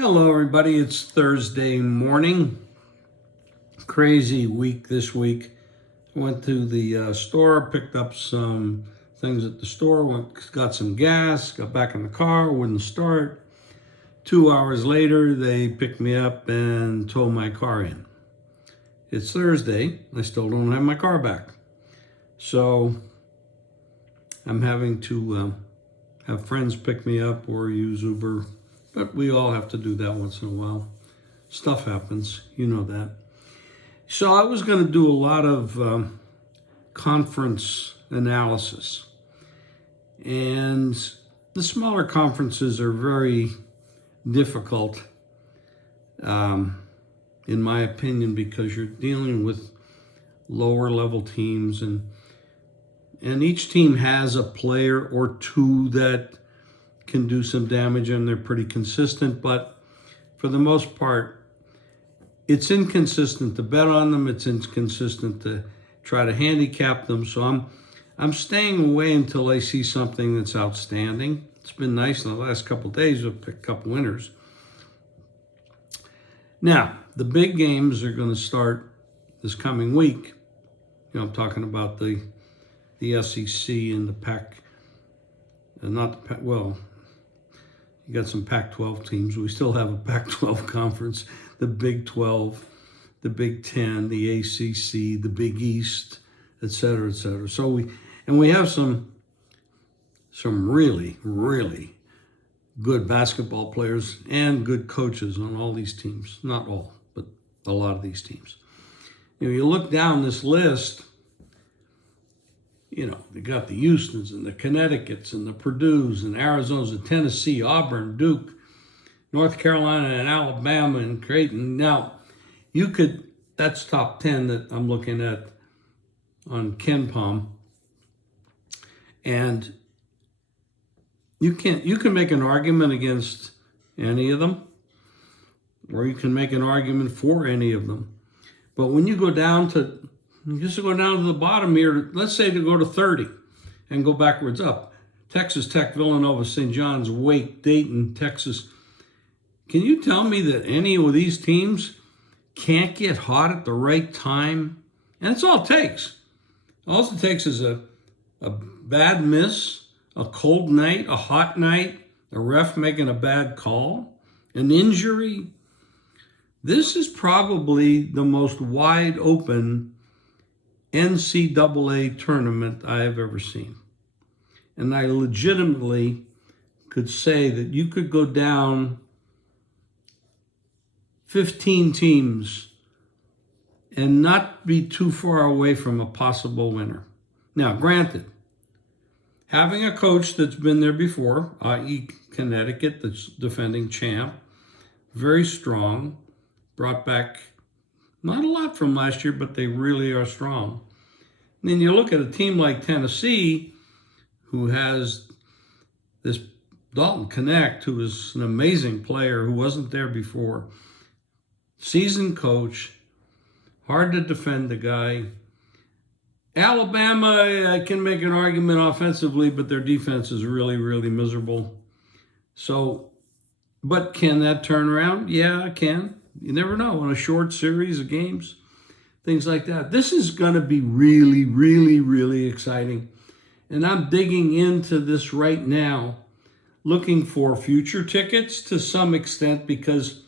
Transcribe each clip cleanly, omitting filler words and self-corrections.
Hello, everybody. It's Thursday morning. Crazy week this week. Went to the store, picked up some things at the store, got some gas, got back in the car, wouldn't start. 2 hours later, they picked me up and towed my car in. It's Thursday. I still don't have my car back. So I'm having to have friends pick me up or use Uber. But we all have to do that once in a while. Stuff happens, you know that. So I was going to do a lot of conference analysis. And the smaller conferences are very difficult, in my opinion, because you're dealing with lower level teams. And each team has a player or two that can do some damage, and they're pretty consistent, but for the most part, it's inconsistent to bet on them. It's inconsistent to try to handicap them. So I'm staying away until I see something that's outstanding. It's been nice in the last couple of days. We've picked a couple winners. Now, the big games are going to start this coming week. You know, I'm talking about the SEC and the Pac, not the Pac, well, you got some Pac-12 teams. We still have a Pac-12 conference, the Big 12, the Big 10, the ACC, the Big East, et cetera, et cetera. So we have some really, really good basketball players and good coaches on all these teams. Not all, but a lot of these teams. You know, you look down this list, you know, they got the Houstons and the Connecticuts and the Purdues and Arizonas and Tennessee, Auburn, Duke, North Carolina and Alabama and Creighton. Now, that's top 10 that I'm looking at on KenPom. And you can make an argument against any of them, or you can make an argument for any of them. But when you go down to the bottom here, let's say to go to 30 and go backwards up. Texas Tech, Villanova, St. John's, Wake, Dayton, Texas. Can you tell me that any of these teams can't get hot at the right time? And it's all it takes. All it takes is a bad miss, a cold night, a hot night, a ref making a bad call, an injury. This is probably the most wide open NCAA tournament I have ever seen. And I legitimately could say that you could go down 15 teams and not be too far away from a possible winner. Now, granted, having a coach that's been there before, i.e. Connecticut, that's defending champ, very strong, brought back not a lot from last year, but they really are strong. And then you look at a team like Tennessee, who has this Dalton Knecht, who is an amazing player, who wasn't there before. Seasoned coach, hard to defend the guy. Alabama, I can make an argument offensively, but their defense is really, really miserable. So, but can that turn around? Yeah, it can. You never know in a short series of games, things like that. This is going to be really, really, really exciting. And I'm digging into this right now, looking for future tickets to some extent, because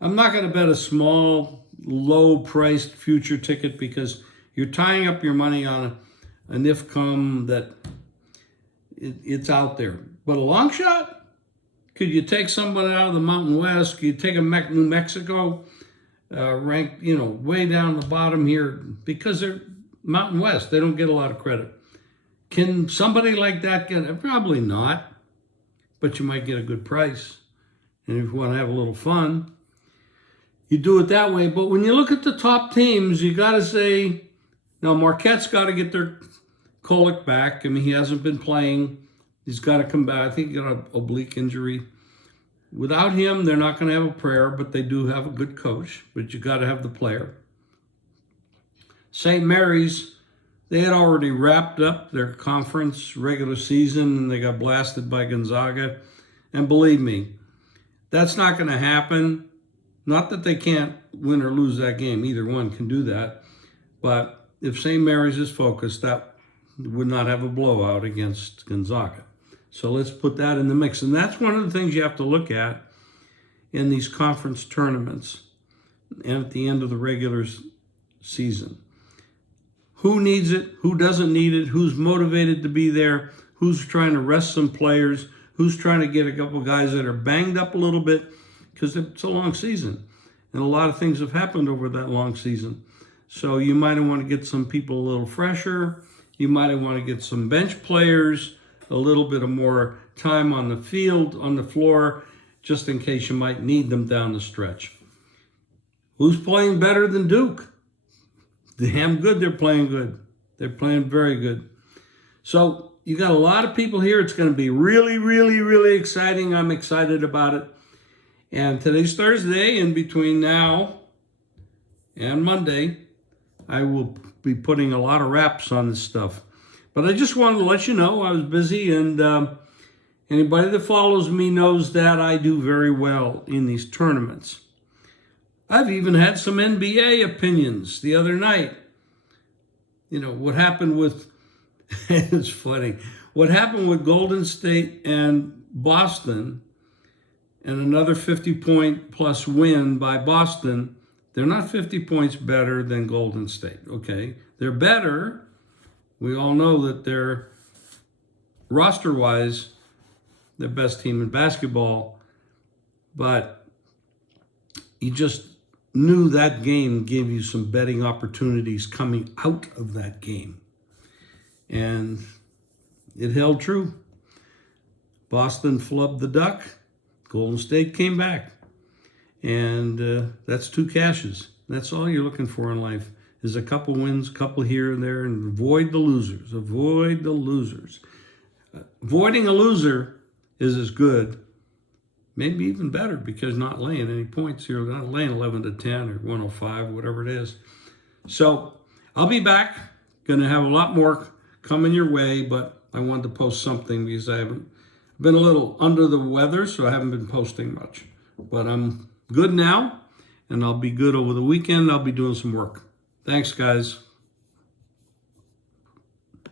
I'm not going to bet a small, low-priced future ticket because you're tying up your money on an if-come that it's out there. But a long shot? Could you take someone out of the Mountain West? Could you take a New Mexico, ranked, way down the bottom here? Because they're Mountain West. They don't get a lot of credit. Can somebody like that get it? Probably not. But you might get a good price. And if you want to have a little fun, you do it that way. But when you look at the top teams, you got to say, now Marquette's got to get their Kolek back. I mean, he hasn't been playing. He's got to come back. I think he got an oblique injury. Without him, they're not going to have a prayer, but they do have a good coach. But you got to have the player. St. Mary's, they had already wrapped up their conference regular season, and they got blasted by Gonzaga. And believe me, That's not going to happen. Not that they can't win or lose that game. Either one can do that. But if St. Mary's is focused, that would not have a blowout against Gonzaga. So let's put that in the mix. And that's one of the things you have to look at in these conference tournaments and at the end of the regular season. Who needs it? Who doesn't need it? Who's motivated to be there? Who's trying to rest some players? Who's trying to get a couple guys that are banged up a little bit? Because it's a long season. And a lot of things have happened over that long season. So you might want to get some people a little fresher. You might want to get some bench players, a little bit of more time on the field, on the floor, just in case you might need them down the stretch. Who's playing better than Duke? Damn good they're playing good. They're playing very good. So you got a lot of people here. It's going to be really, really, really exciting. I'm excited about it. And today's Thursday, and between now and Monday, I will be putting a lot of wraps on this stuff. But I just wanted to let you know I was busy, and anybody that follows me knows that I do very well in these tournaments. I've even had some NBA opinions the other night. You know, what happened with, it's funny, what happened with Golden State and Boston, and another 50-point plus win by Boston. They're not 50 points better than Golden State, okay? They're better. We all know that they're, roster-wise, the best team in basketball, but you just knew that game gave you some betting opportunities coming out of that game. And it held true. Boston flubbed the duck. Golden State came back. And that's 2 cashes. That's all you're looking for in life, is a couple wins, a couple here and there, and avoid the losers. Avoid the losers. Avoiding a loser is as good, maybe even better, because not laying any points. You're not laying 11 to 10 or 105, whatever it is. So I'll be back. Going to have a lot more coming your way, but I wanted to post something because I haven't been a little under the weather, so I haven't been posting much. But I'm good now, and I'll be good over the weekend. I'll be doing some work. Thanks, guys.